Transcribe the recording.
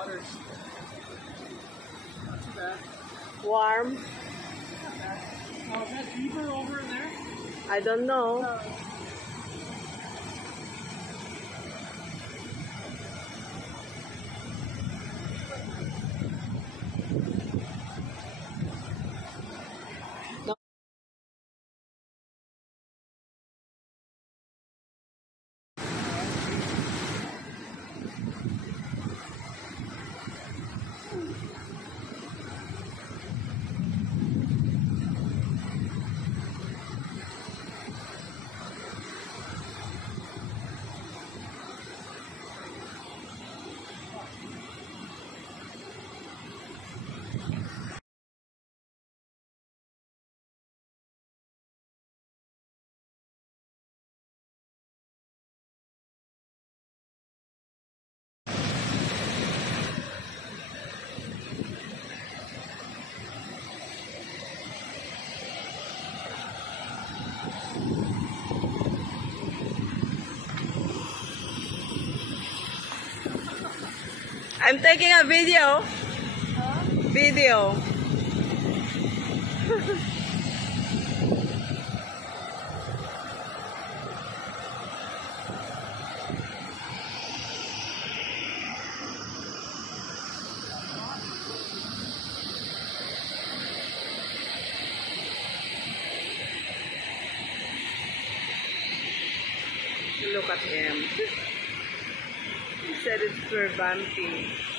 water's not too bad. Warm? Not bad. Oh, is that deeper over in there? I don't know. No. I'm taking a video. Huh? Video. Look at him. He said it's Cervantes.